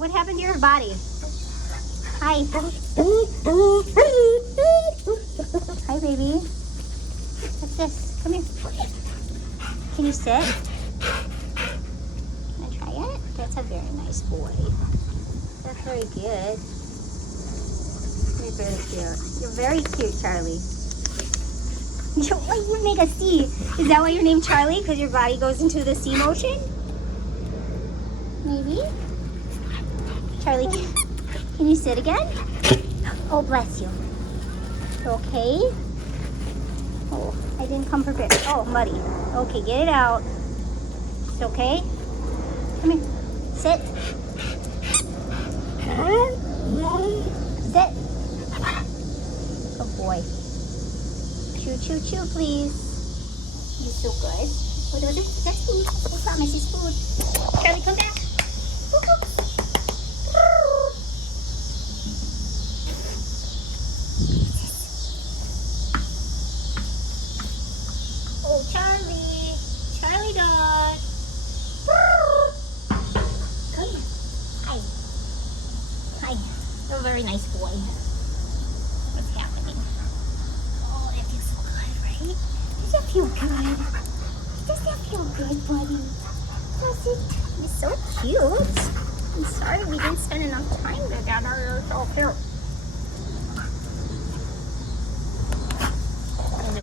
What happened to your body? Hi. Hi, baby. What's this? Come here. Can you sit? Wanna try it? That's a very nice boy. That's very good. You're very cute. You're very cute, Charlie. You made a C. Is that why you're named Charlie? Because your body goes into the C motion? Maybe? Charlie, can you sit again? Oh, bless you. Okay. Oh, I didn't come prepared. Oh, muddy. Okay, get it out. It's okay. Come here. Sit. Sit. Good boy. Choo, choo, choo, please. You're so good. Oh, that's food. I promise it's food. Charlie, come back. Oh, Charlie. Charlie dog. Come here. Hi. Hi. You're a very nice boy. What's happening? Oh, that feels so good, right? Does that feel good? Does that feel good, buddy? Does it? You're so cute. I'm sorry we didn't spend enough time together. You're so cute.